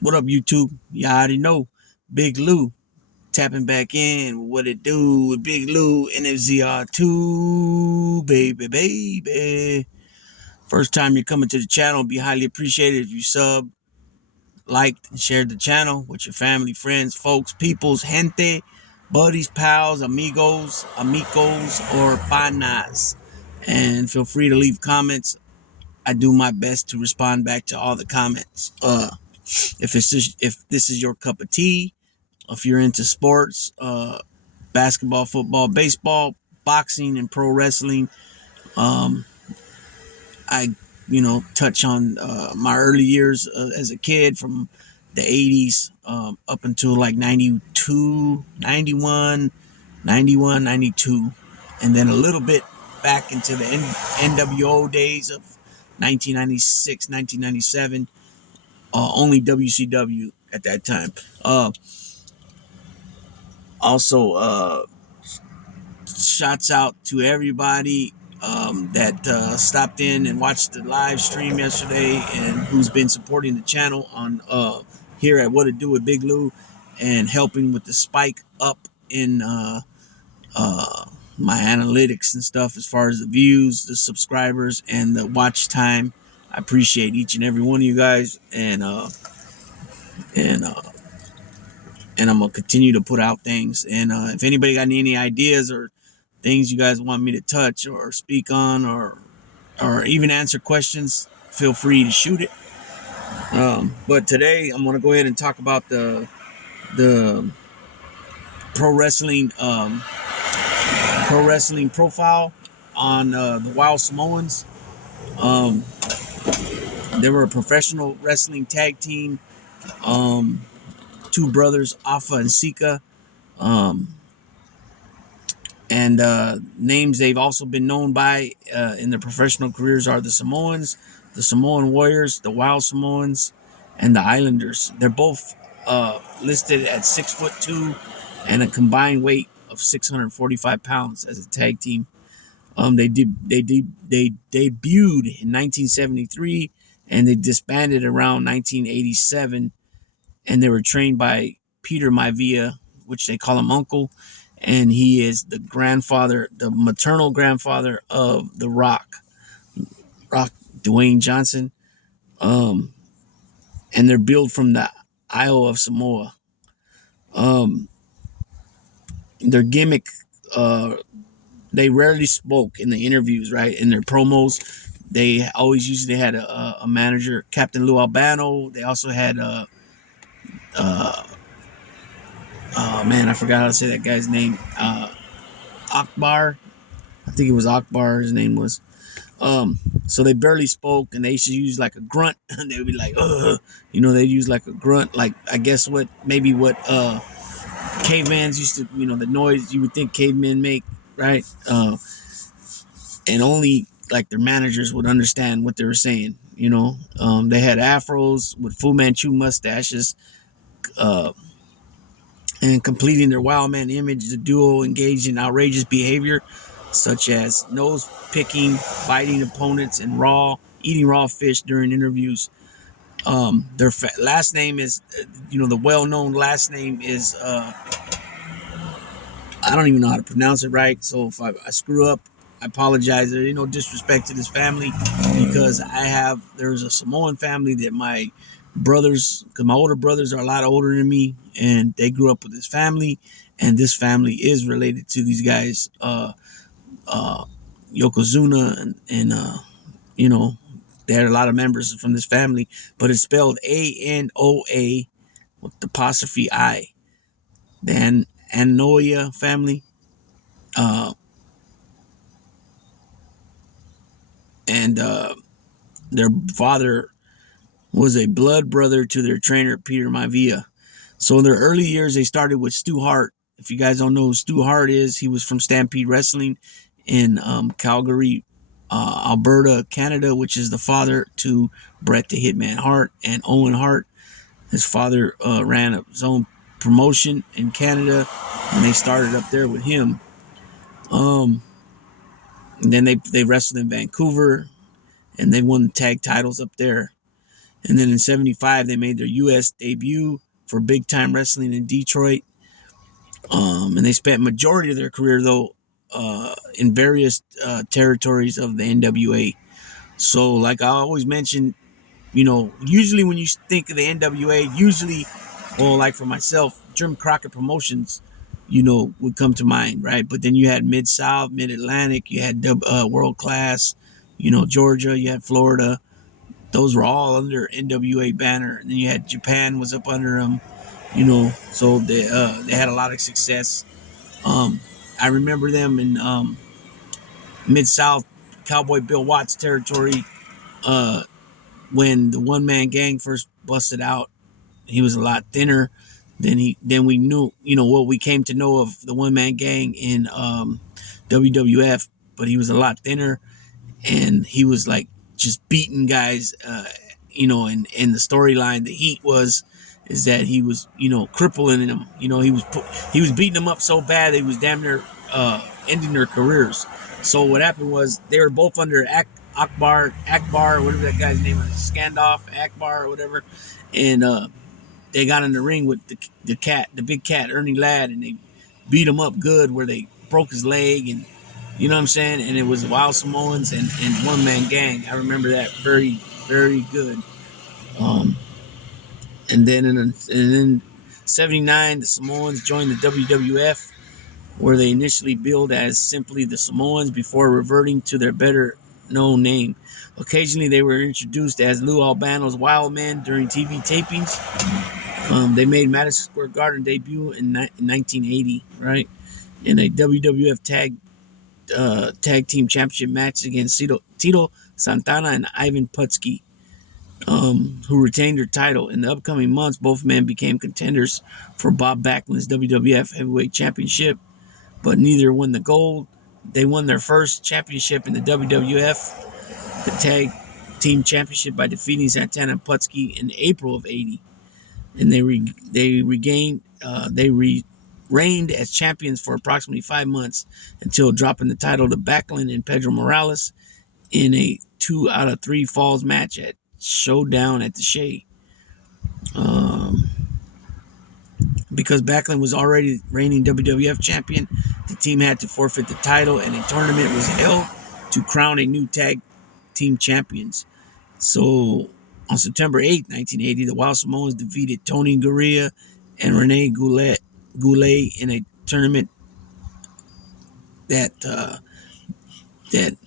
What up, YouTube? You already know. Big Lou tapping back in. What it do with Big Lou NFZR2, baby, baby. First time you're coming to the channel, be highly appreciated if you sub, liked, and shared the channel with your family, friends, folks, peoples, gente, buddies, pals, amigos, or panas. And feel free to leave comments. I do my best to respond back to all the comments. If this is your cup of tea, if you're into sports, basketball, football, baseball, boxing, and pro wrestling, um, I touch on my early years as a kid from the 80s up until like 92, 91, 91, 92, and then a little bit back into the NWO days of 1996, 1997. Only WCW at that time. Also, shouts out to everybody that stopped in and watched the live stream yesterday and who's been supporting the channel on here at What It Do with Big Lou and helping with the spike up in uh, my analytics and stuff as far as the views, the subscribers, and the watch time. I appreciate each and every one of you guys, and uh, and I'm gonna continue to put out things. And if anybody got any ideas or things you guys want me to touch or speak on, or even answer questions, feel free to shoot it. But today I'm gonna go ahead and talk about the pro wrestling pro wrestling profile on the Wild Samoans. Um, they were a professional wrestling tag team. Um, Two brothers, Afa&Sika. Um, And names they've also been known by in their professional careers are the Samoans, the Samoan Warriors, the Wild Samoans, and the Islanders. They're both listed at 6'2" and a combined weight of 645 pounds as a tag team. They debuted in 1973 and they disbanded around 1987, and they were trained by Peter Maivia, which they call him Uncle, and he is the grandfather, the maternal grandfather of the Rock Dwayne Johnson. Um, and they're billed from the Isle of Samoa. Um, their gimmick, uh, they rarely spoke in the interviews, right? In their promos, they always usually had a manager, Captain Lou Albano. They also had uh, oh man, I forgot how to say that guy's name. Akbar. I think it was Akbar. His name was. So they barely spoke, and they used to use like a grunt, and they would be like, "Ugh," they use like a grunt, like I guess what cavemans used to, the noise you would think cavemen make, right? And only like their managers would understand what they were saying. They had afros with Fu Manchu mustaches, uh, and completing their wild man image, the duo engaged in outrageous behavior such as nose picking, biting opponents, and eating raw fish during interviews. Their last name is, the well-known last name is, I don't even know how to pronounce it right. So if I screw up, I apologize. There's no disrespect to this family, because there's a Samoan family that my brothers, because my older brothers are a lot older than me, and they grew up with this family, and this family is related to these guys, uh, Yokozuna, and you know, they had a lot of members from this family, but it's spelled Anoa with the apostrophe I. The Anoa'i family. Uh, and their father was a blood brother to their trainer, Peter Maivia. So in their early years, they started with Stu Hart. If you guys don't know who Stu Hart is, he was from Stampede Wrestling in Calgary, Alberta, Canada, which is the father to Bret the Hitman Hart and Owen Hart. His father ran his own promotion in Canada, and they started up there with him. And then they wrestled in Vancouver, and they won tag titles up there. And then in 75, they made their U.S. debut for Big Time Wrestling in Detroit. And they spent majority of their career, though, in various territories of the NWA. So, like I always mention, usually when you think of the NWA, well, like for myself, Jim Crockett Promotions, would come to mind, right? But then you had Mid South, Mid Atlantic, you had World Class, Georgia, you had Florida. Those were all under NWA banner. And then you had Japan was up under them, so they had a lot of success. I remember them in Mid South, Cowboy Bill Watts territory, uh, when the one man gang first busted out. He was a lot thinner than we knew, what we came to know of the one man gang in WWF, but he was a lot thinner, and he was like just beating guys, and the storyline, the heat is that he was, crippling them. He was beating them up so bad that he was damn near ending their careers. So what happened was they were both under Akbar, whatever that guy's name was, Skandoff, Akbar, or whatever, and they got in the ring with the big cat, Ernie Ladd, and they beat him up good where they broke his leg, and you know what I'm saying? And it was Wild Samoans and One Man Gang. I remember that very, very good. Um, and then in 79, the Samoans joined the WWF, where they initially billed as simply the Samoans before reverting to their better known name. Occasionally, they were introduced as Lou Albano's Wild Men during TV tapings. They made Madison Square Garden debut in 1980, right? In a WWF tag team championship match against Tito Santana and Ivan Putski, who retained their title. In the upcoming months, both men became contenders for Bob Backlund's WWF Heavyweight Championship, but neither won the gold. They won their first championship in the WWF, the tag team championship, by defeating Santana and Putski in April of '80, and they reigned as champions for approximately 5 months until dropping the title to Backlund and Pedro Morales in a 2 out of 3 falls match at Showdown at the Shea. Because Backlund was already reigning WWF champion, the team had to forfeit the title, and a tournament was held to crown a new tag team champions. So on September 8, 1980, the Wild Samoans defeated Tony Garea and Rene Goulet in a tournament that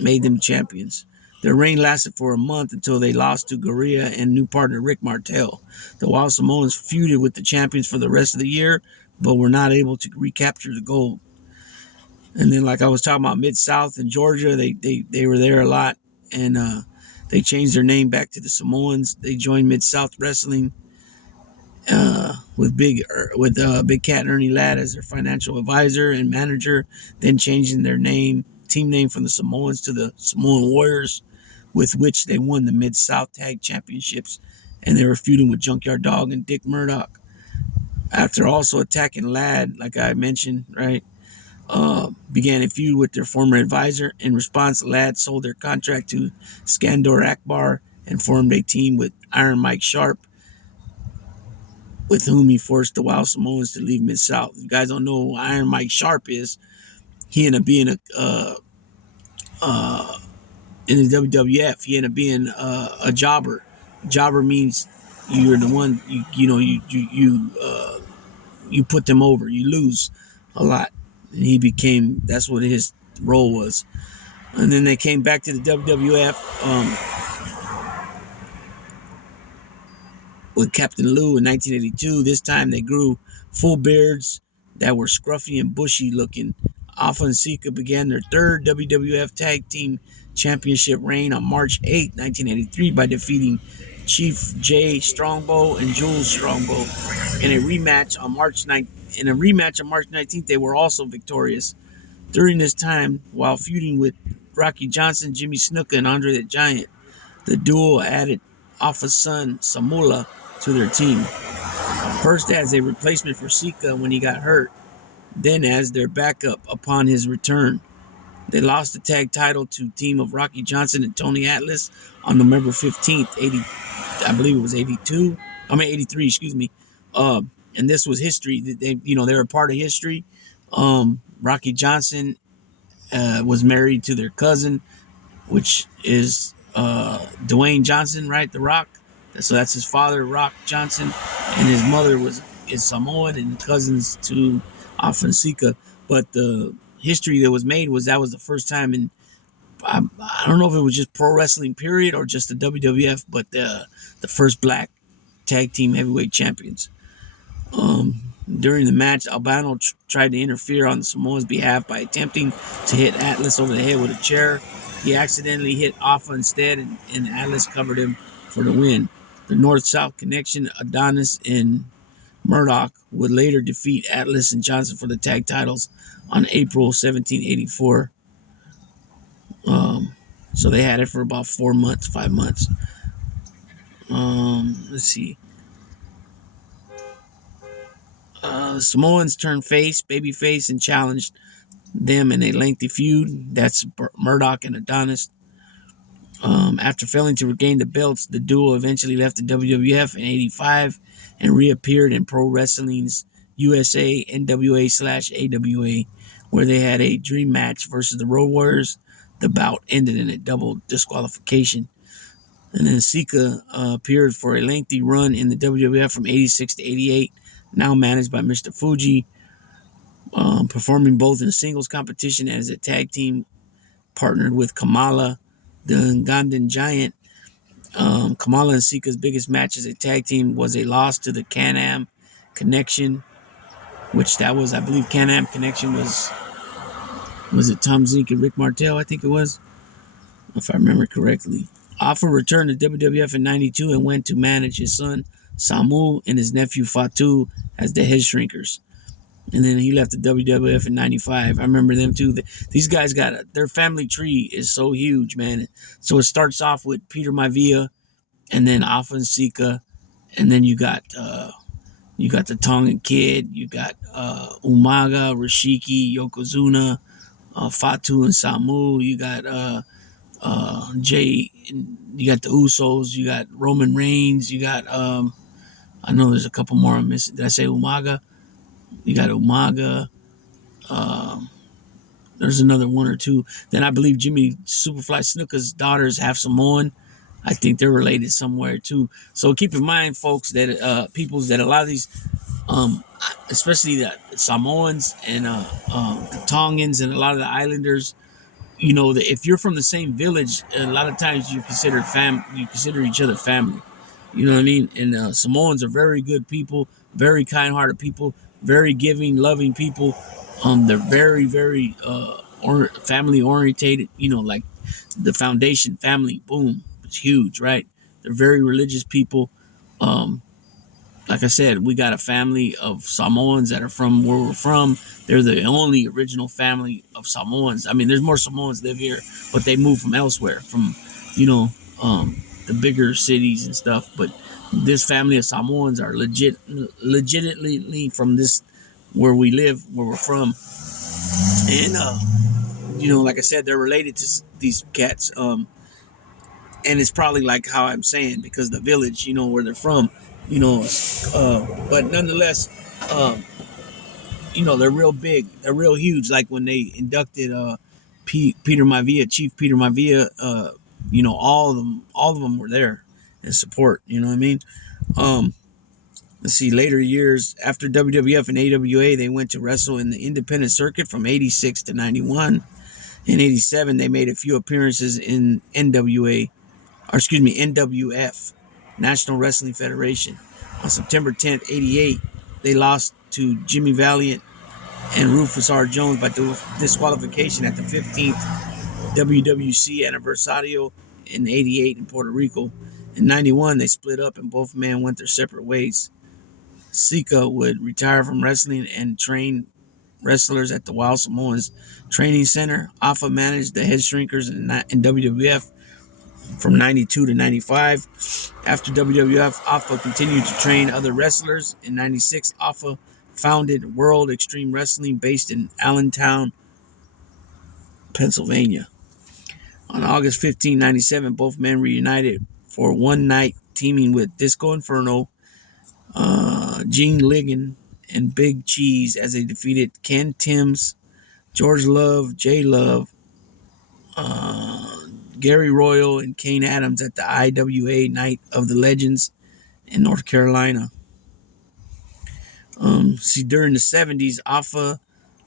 made them champions. Their reign lasted for a month until they lost to Garea and new partner Rick Martel. The Wild Samoans feuded with the champions for the rest of the year, but were not able to recapture the gold. And then, like I was talking about, Mid-South and Georgia, they were there a lot, and they changed their name back to the Samoans. They joined Mid-South Wrestling with Big Cat Ernie Ladd as their financial advisor and manager, then changing their team name from the Samoans to the Samoan Warriors, with which they won the Mid-South Tag Championships, and they were feuding with Junkyard Dog and Dick Murdoch. After also attacking Ladd, like I mentioned, right, began a feud with their former advisor. In response, Ladd sold their contract to Skandor Akbar and formed a team with Iron Mike Sharp, with whom he forced the Wild Samoans to leave Mid-South. If you guys don't know who Iron Mike Sharp is, he ended up being in the WWF. He ended up being a jobber. Jobber means you're the one you put them over. You lose a lot, and that's what his role was. And then they came back to the WWF with Captain Lou in 1982. This time they grew full beards that were scruffy and bushy looking. Afa&Sika began their third WWF Tag Team Championship reign on March 8, 1983 by defeating Chief Jay Strongbow and Jules Strongbow. In a rematch on March 19th, they were also victorious. During this time, while feuding with Rocky Johnson, Jimmy Snuka, and Andre the Giant, the duo added Afa's son, Samula, to their team. First as a replacement for Sika when he got hurt, then as their backup upon his return. They lost the tag title to team of Rocky Johnson and Tony Atlas on November 15th, I believe it was 82. I mean 83. Excuse me. And this was history. They were part of history. Rocky Johnson was married to their cousin, which is Dwayne Johnson, right? The Rock. So that's his father, Rock Johnson, and his mother is Samoan, and cousins to Afa&Sika. But the history that was made was that was the first time in I don't know if it was just pro wrestling period or just the WWF, but the first black tag team heavyweight champions. During the match, Albano tried to interfere on the Samoans' behalf by attempting to hit Atlas over the head with a chair. He accidentally hit Afa instead, and Atlas covered him for the win. The North-South connection, Adonis and Murdoch, would later defeat Atlas and Johnson for the tag titles on April 1784. So they had it for about 4 months, 5 months. Let's see. The Samoans turned babyface, and challenged them in a lengthy feud. That's Murdoch and Adonis. After failing to regain the belts, the duo eventually left the WWF in '85 and reappeared in Pro Wrestling's USA, NWA/AWA, where they had a dream match versus the Road Warriors. The bout ended in a double disqualification. And then Sika appeared for a lengthy run in the WWF from '86 to '88, now managed by Mr. Fuji, performing both in singles competition as a tag team partnered with Kamala, the Ugandan Giant. Kamala and Sika's biggest match as a tag team was a loss to the Can-Am Connection, which that was, I believe, Can-Am Connection was it Tom Zink and Rick Martel, I think it was, if I remember correctly. Afa returned to WWF in '92 and went to manage his son Samu and his nephew Fatu as the head shrinkers. And then he left the WWF in '95. I remember them too. These guys their family tree is so huge, man. So it starts off with Peter Maivia, and then Afa&Sika, and then you got the Tongan Kid, you got Umaga, Rashiki, Yokozuna, Fatu and Samu. You got Jay, you got the Usos, you got Roman Reigns, you got I know there's a couple more I'm missing. Did I say Umaga? You got Umaga. There's another one or two. Then I believe Jimmy Superfly Snuka's daughters have Samoan. I think they're related somewhere too. So keep in mind, folks, that peoples that a lot of these, especially the Samoans and the Tongans and a lot of the Islanders, that if you're from the same village, a lot of times you consider each other family. You know what I mean? And Samoans are very good people, very kind-hearted people, very giving, loving people. They're very, very family orientated. Like the foundation family, boom, it's huge, right? They're very religious people. Like I said, we got a family of Samoans that are from where we're from. They're the only original family of Samoans. I mean, there's more Samoans live here, but they moved from elsewhere, from, the bigger cities and stuff. But this family of Samoans are legitimately from this, where we live, where we're from. And, like I said, they're related to these cats. And it's probably like how I'm saying, because the village, where they're from, but nonetheless, they're real big, they're real huge. Like when they inducted Peter Maivia, Chief Peter Maivia, all of them were there in support. You know what I mean? Let's see. Later years after WWF and AWA, they went to wrestle in the independent circuit from '86 to '91. In '87, they made a few appearances in NWF, National Wrestling Federation. On September 10th, '88, they lost to Jimmy Valiant and Rufus R. Jones by disqualification at the 15th WWC Aniversario in '88 in Puerto Rico. In '91, they split up and both men went their separate ways. Sika would retire from wrestling and train wrestlers at the Wild Samoans Training Center. Afa managed the Head Shrinkers in WWF from '92 to '95. After WWF, Afa continued to train other wrestlers. In '96, Afa founded World Extreme Wrestling based in Allentown, Pennsylvania. On August 15, '97, both men reunited for one night teaming with Disco Inferno, Gene Ligon, and Big Cheese as they defeated Ken Timms, George Love, Jay Love, Gary Royal, and Kane Adams at the IWA Night of the Legends in North Carolina. During the 70s, Afa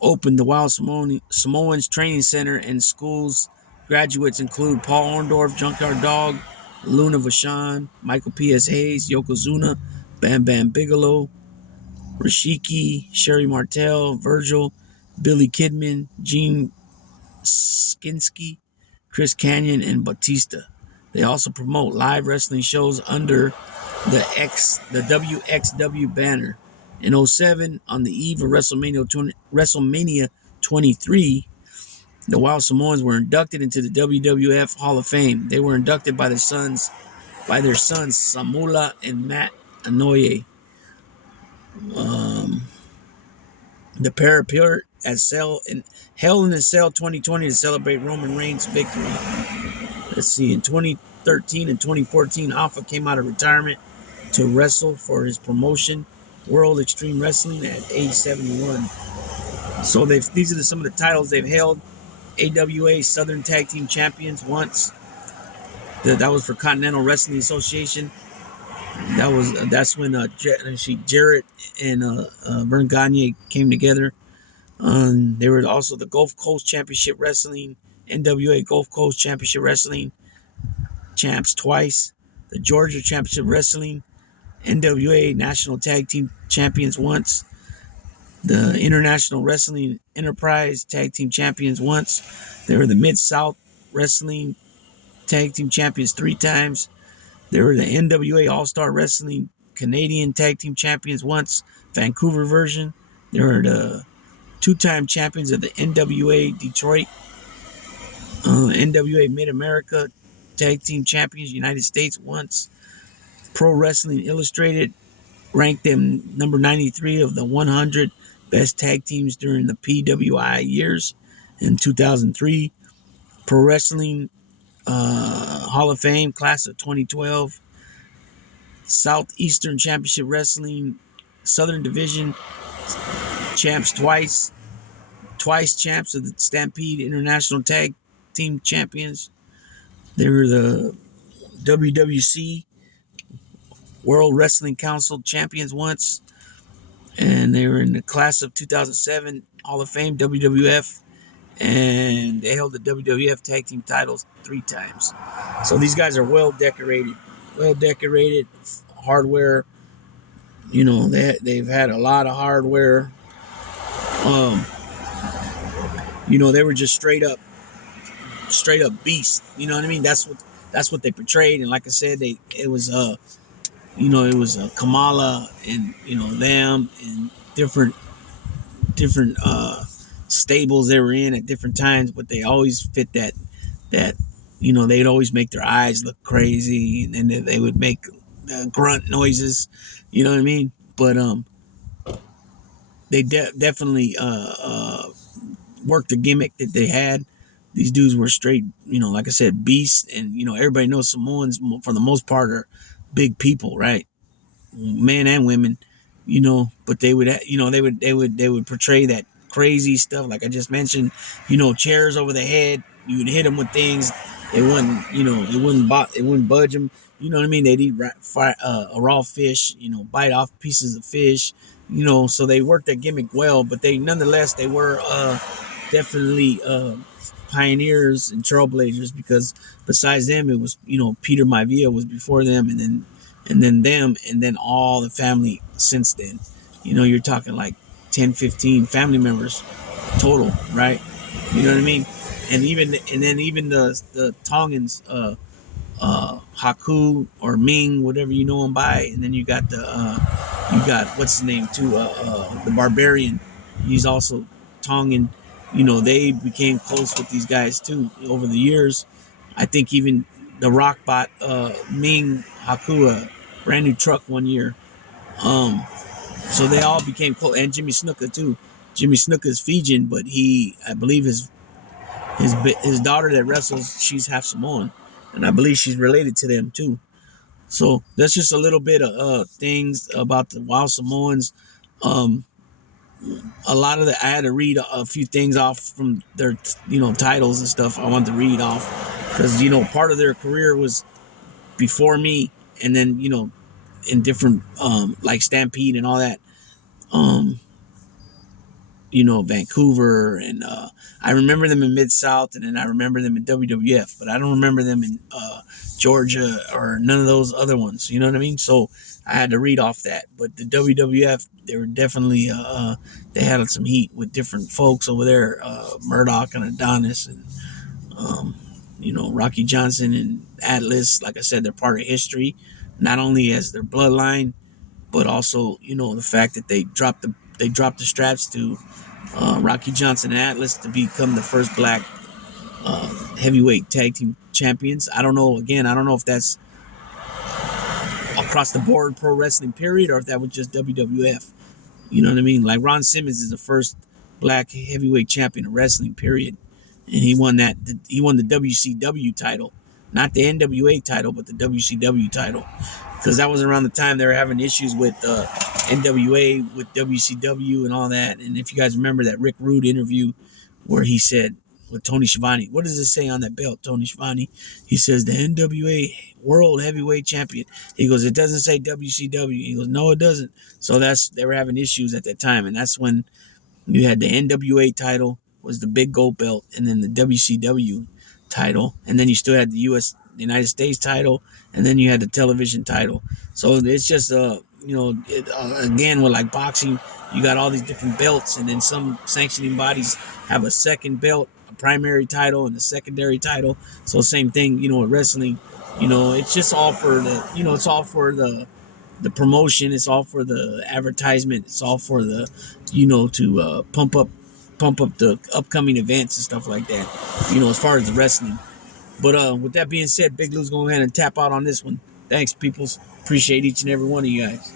opened the Wild Samoans Training Center, and schools graduates include Paul Orndorff, Junkyard Dog, Luna Vachon, Michael P.S. Hayes, Yokozuna, Bam Bam Bigelow, Rashiki, Sherry Martel, Virgil, Billy Kidman, Gene Skinsky, Chris Canyon, and Batista. They also promote live wrestling shows under the WXW banner. In 2007, on the eve of WrestleMania 23, the Wild Samoans were inducted into the WWF Hall of Fame. They were inducted by their sons Samula and Matt Anoa'i. The pair appeared at Hell in a Cell 2020 to celebrate Roman Reigns' victory. Let's see, in 2013 and 2014, Afa came out of retirement to wrestle for his promotion, World Extreme Wrestling, at age 71. So these are some of the titles they've held. AWA Southern Tag Team Champions once. That was for Continental Wrestling Association. That's when Jarrett and Vern Gagne came together. They were also the Gulf Coast Championship Wrestling, NWA Gulf Coast Championship Wrestling champs twice, the Georgia Championship Wrestling, NWA National Tag Team Champions once, the International Wrestling Enterprise Tag Team Champions once. They were the Mid-South Wrestling Tag Team Champions 3 times. They were the NWA All-Star Wrestling Canadian Tag Team Champions once, Vancouver version. They were the 2-time champions of the NWA Detroit, NWA Mid-America Tag Team Champions United States once. Pro Wrestling Illustrated ranked them number 93 of the 100 best tag teams during the PWI years in 2003. Pro Wrestling Hall of Fame class of 2012. Southeastern Championship Wrestling Southern Division champs twice champs of the Stampede International Tag Team Champions. They were the WWC World Wrestling Council champions once, and they were in the class of 2007 Hall of Fame WWF, and they held the WWF Tag Team titles 3 times. So these guys are well decorated hardware. You know, they've had a lot of hardware. You know, they were just straight up beast. You know what I mean? That's what they portrayed. And like I said, it was Kamala and them and different stables they were in at different times, but they always fit that they'd always make their eyes look crazy, and then they would make grunt noises. You know what I mean? But they definitely worked the gimmick that they had. These dudes were straight, like I said, beasts, and everybody knows Samoans for the most part are big people, right? Men and women, but they would portray that crazy stuff like I just mentioned. Chairs over the head. You would hit them with things. It wouldn't budge them. You know what I mean? They'd eat a raw fish. Bite off pieces of fish. So they worked that gimmick well, but they were definitely pioneers and trailblazers, because besides them, it was Peter Maivia was before them, and then them, and then all the family since then. You're talking like 10, 15 family members total, right? You know what I mean? And then even the Tongans, Haku or Ming, whatever you know him by, and then you got what's his name too, the Barbarian. He's also Tongan. They became close with these guys too over the years. I think even the Rock bought Ming Haku a brand new truck one year. So they all became close, and Jimmy Snuka too. Jimmy Snuka is Fijian, but I believe his daughter that wrestles, she's half Samoan, and I believe she's related to them too. So that's just a little bit of things about the Wild Samoans. Um, a lot of the I had to read a few things off from their titles and stuff. I wanted to read off because part of their career was before me, and then in different like Stampede and all that. Um, Vancouver, and I remember them in Mid South, and then I remember them in WWF, but I don't remember them in Georgia or none of those other ones. You know what I mean? So I had to read off that. But the WWF, they were definitely they had some heat with different folks over there, Murdoch and Adonis, and um, Rocky Johnson and Atlas. Like I said, they're part of history, not only as their bloodline, but also the fact that they dropped the straps to Rocky Johnson and Atlas to become the first black heavyweight tag team champions. I don't know. Again, I don't know if that's across the board pro wrestling period or if that was just WWF. You know what I mean? Like Ron Simmons is the first black heavyweight champion of wrestling period, and he won that. He won the WCW title, not the NWA title, but the WCW title, because that was around the time they were having issues with NWA, with WCW, and all that. And if you guys remember that Rick Rude interview where he said with Tony Schiavone, what does it say on that belt, Tony Schiavone? He says the NWA World Heavyweight Champion. He goes, it doesn't say WCW. He goes, no, it doesn't. So they were having issues at that time, and that's when you had the NWA title was the big gold belt, and then the WCW title, and then you still had the United States title, and then you had the television title. So it's just again with like boxing, you got all these different belts, and then some sanctioning bodies have a second belt, a primary title, and a secondary title. So same thing, with wrestling. It's just all for it's all for the promotion. It's all for the advertisement. It's all for the, to pump up the upcoming events and stuff like that. As far as the wrestling. But with that being said, Big Lou's going ahead and tap out on this one. Thanks, peoples. Appreciate each and every one of you guys.